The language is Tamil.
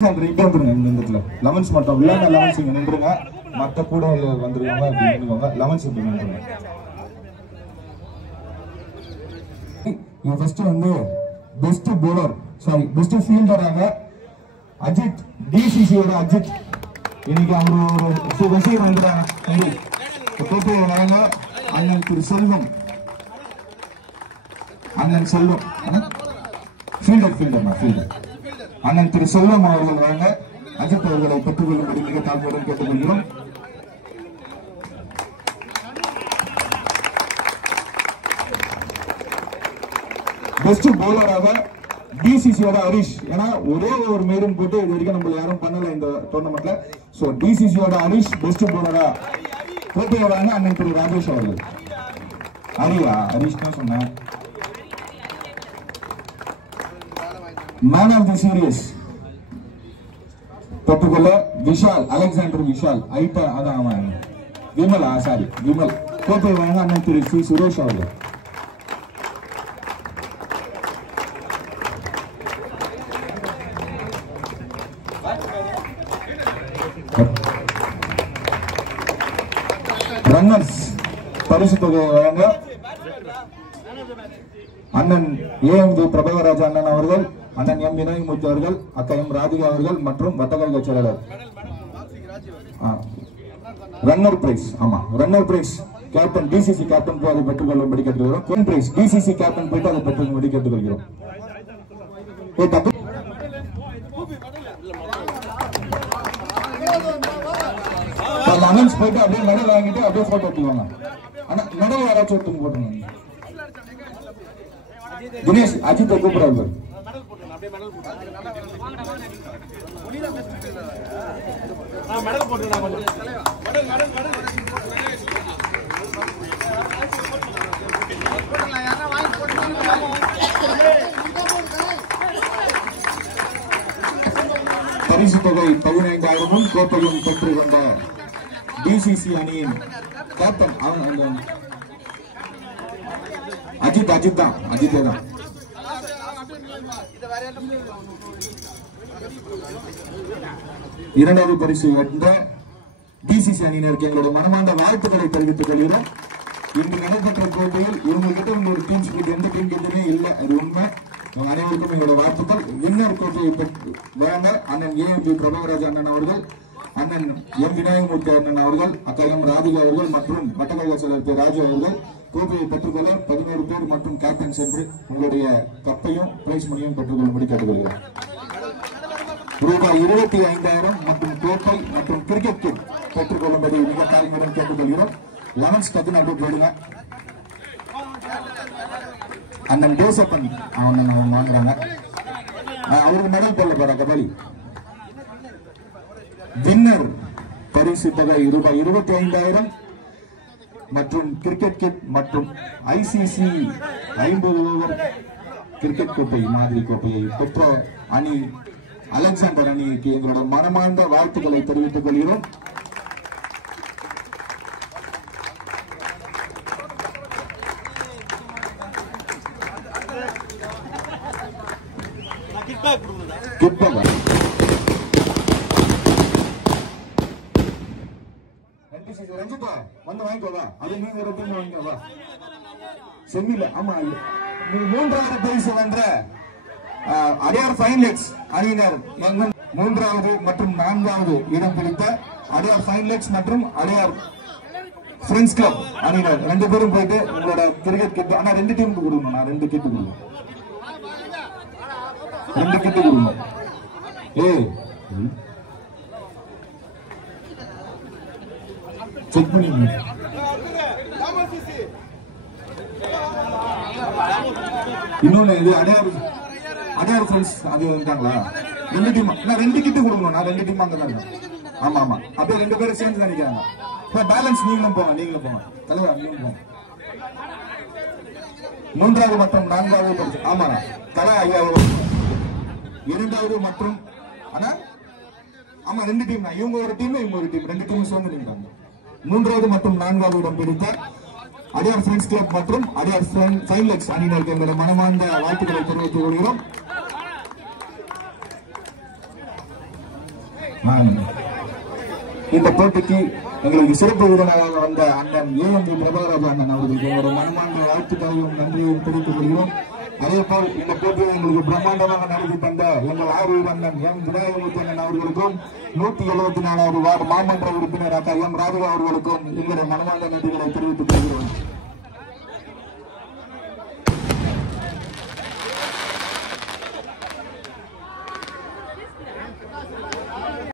லெமன்ஸ் மட்டும் விளையாட லெமன்ஸ் இங்க நின்றுங்க. மற்ற கூட வந்துருவாங்க அப்படி நின்றுவாங்க. லெமன்ஸ் இப்படி நின்றுங்க. இங்க ஃபர்ஸ்ட் வந்து பெஸ்ட் bowler சாரி பெஸ்ட் ஃபீல்டராக அஜித் டிசிசியோட அஜித் இன்னைக்கு அவர் ஒரு விஷயம் வந்துட்டாங்க. கோப்பை வராங்க அண்ணன் திரு செல்வம் அண்ணன் செல்வம் ஃபீல்டர் அண்ணன் திரு செல்வம் அவர்கள் வழங்க அஜித் அவர்களை பெற்றுக் கொள்ளும்படி மிக தாழ்மையுடன் கேட்டுக்கொள்கிறோம். பெஸ்ட் பவுலராக டிசிசியோட ஹரிஷ். ஏன்னா ஒரே ஒரு மேலும் போட்டு இது வரைக்கும் நம்ம யாரும் பண்ணல இந்த டோர்னமெண்ட்ல. சோ டிசிசியோட ஹரிஷ் பெஸ்ட் பவுலரா கோப்பை வராங்க அண்ணன் திரு ராஜேஷ் அவர்கள். ஹரிஷ் தான் சொன்னேன். மேன் ஆஃப் தி சீரியஸ் பெற்றுக்கொள்ள விஷால் அலெக்சாண்டர் விஷால் ஐட்டா அதான் விமல் கோப்பை வாங்க அண்ணன் திரு சி சுரேஷ் அவர்கள். ரன்னர்ஸ் பரிசு தொகை வழங்க அண்ணன் ஏஎம்ஜி பிரபாகராஜா அண்ணன் அவர்கள், அண்ணன் எம் விநாயகமூர்த்தி அவர்கள், அக்கா எம் ராதிகா அவர்கள் மற்றும் வட்டக்கழக செயலாளர். ரன்னர் பிரைஸ் கேப்டன் டிசிசி கேப்டன் போய் அதை பெற்றுக் கொள்ளும்படி கேட்டுக்கொள்கிறோம். பிரைஸ் டிசிசி கேப்டன் போயிட்டு அதை பெற்றுக் கொள்ளும்படி கேட்டுக்கொள்கிறோம். லெமன்ஸ் போயிட்டு அப்படியே மெடல் வாங்கிட்டு அப்படியே போட்டோ எடுத்துவாங்க. ஆனா மெடல் யாராச்சும் எடுத்து போட்டுருங்க. தினேஷ் அஜித் கூப்பிடுறாரு. பரிசு தொகை 15,000 கோப்பையும் பெற்றுக் கொண்ட டிசிசி அணியின் கேப்டன் அஜித்தே தான். இரண்டாவது பரிசு வென்ற டிசிசி அணியினருக்கு எங்களுடைய மனமார்ந்த வாழ்த்துக்களை தெரிவித்துக் கொள்கிறோம். இன்று நடைபெற்ற போட்டியில் இவங்க கிட்ட ஒரு டீம் ஸ்பிரிட் எந்த டீம் கிட்டமே இல்லை, அது உண்மை. அனைவருக்கும் எங்களுடைய வாழ்த்துக்கள். வின்னர் கோப்பையை வழங்க அண்ணன் ஏஎம்பி பிரபாகராஜ் அண்ணன் அவர்கள், அண்ணன் எம் விநாயகமூர்த்தி அண்ணன் அவர்கள், அக்கா எம் ராதிகா அவர்கள் மற்றும் வட்டக்கழக செயலர் ராஜு அவர்கள் கோப்பையை பெற்றுக்கொள்ள 11 பேர் மற்றும் கேப்டன் சென்று உங்களுடைய கப்பையும் பிரைஸ் மணியும் பெற்றுக்கொள்ளும்படி கேட்டுக்கொள்கிறோம். ரூபாய் 25,000 மற்றும் கோப்பை மற்றும் கிரிக்கெட் கிட் பெற்றுக் கொள்ளும்படி மிக தாழ்மையுடன் கேட்டுக்கொள்கிறோம். லெமன்ஸ் கத்து அப்படியே போடுங்க. அண்ணன் ஜோசப்பன் அவங்க வாங்குறாங்க. அவருக்கு மெடல் போடல பாரு கபாலி. வின்னர் பரிசு தொகை ரூபாய் 25,000 மற்றும் கிரிக்கெட் கிட் மற்றும் ஐசிசி 50 ஓவர் கிரிக்கெட் கோப்பை மாதிரி கோப்பையை பெற்ற அணி அலெக்சாண்டர் அணிக்கு எங்களோட மனமார்ந்த வாழ்த்துக்களை தெரிவித்துக் கொள்கிறோம். ரஞ்சிதா வந்து வாங்கிக்கோவா, அது நீங்க ஒரு டீம் வாங்கிக்கோவா. செம்மில ஆமா மூன்றாவது பரிசு வென்ற அடையார் ஃபைன்லெட்ஸ் அணியினர் 3வது மற்றும் 4வது இடம் பிடித்த அடையார் ஃபைன்லெட்ஸ் மற்றும் அடையார் ஃப்ரெண்ட்ஸ் கிளப் அணியினர் 2 பேரும் போயிட்டு உங்களோட கிரிக்கெட் கிட். ஆனா 2 டீமுக்கு கொடுக்கணும். நான் 2 கிட் கொடுக்கணும். 2 கிட் கொடுக்கணும். செக் பண்ணி இன்னொன்னு இது அடையார் ஃப்ரெண்ட்ஸ் அது வந்துட்டாங்களா? 2 டீம். நான் 2 கிட் கொடுக்கணும். நான் 2 டீம் அங்கதான் இருக்கேன். ஆமா அப்படியே 2 பேரும் சேர்ந்து நினைக்கிறாங்க. இப்ப பேலன்ஸ் நீங்களும் போங்க தலைவா, நீங்களும் போங்க. 3வது மற்றும் 4வது பரிசு ஆமா தலா 5,000. 2வது மற்றும் ஆனா ஆமா 2 டீம் தான். இவங்க ஒரு டீம் இவங்க ஒரு டீம் 2 டீம் சேர்ந்து நின்றாங்க. 3வது மற்றும் 4வது இடம் பிடித்த அடையார் ஃப்ரெண்ட்ஸ் கிளப் மற்றும் அடையார் ஃபைன்லெட்ஸ் அணியினருக்கு எங்களுடைய மனமார்ந்த வாழ்த்துக்களை தெரிவித்துக் கொள்கிறோம். இந்த போட்டிக்கு எங்களுக்கு சிறப்பு விருந்தினராக வந்த அண்ணன் ஏஎம்பி பிரபாகராஜா அண்ணன் அவர்களுக்கு ஒரு மனமார்ந்த வாழ்த்துக்களையும் நன்றியையும் தெரிவித்துக் கொள்கிறோம். அதே போல் இந்த போட்டியை எங்களுக்கு பிரம்மாண்டமாக நடத்தி தந்த எங்கள் ஆர்வலர் அண்ணன் எம் விநாயகமூர்த்தி அண்ணன் அவர்களுக்கும் 174வது வார்டு மாமன்ற உறுப்பினர் அக்கா எம் ராதிகா அவர்களுக்கும் எங்களுடைய மனமார்ந்த நன்றிகளை தெரிவித்துக் கொள்கிறோம்.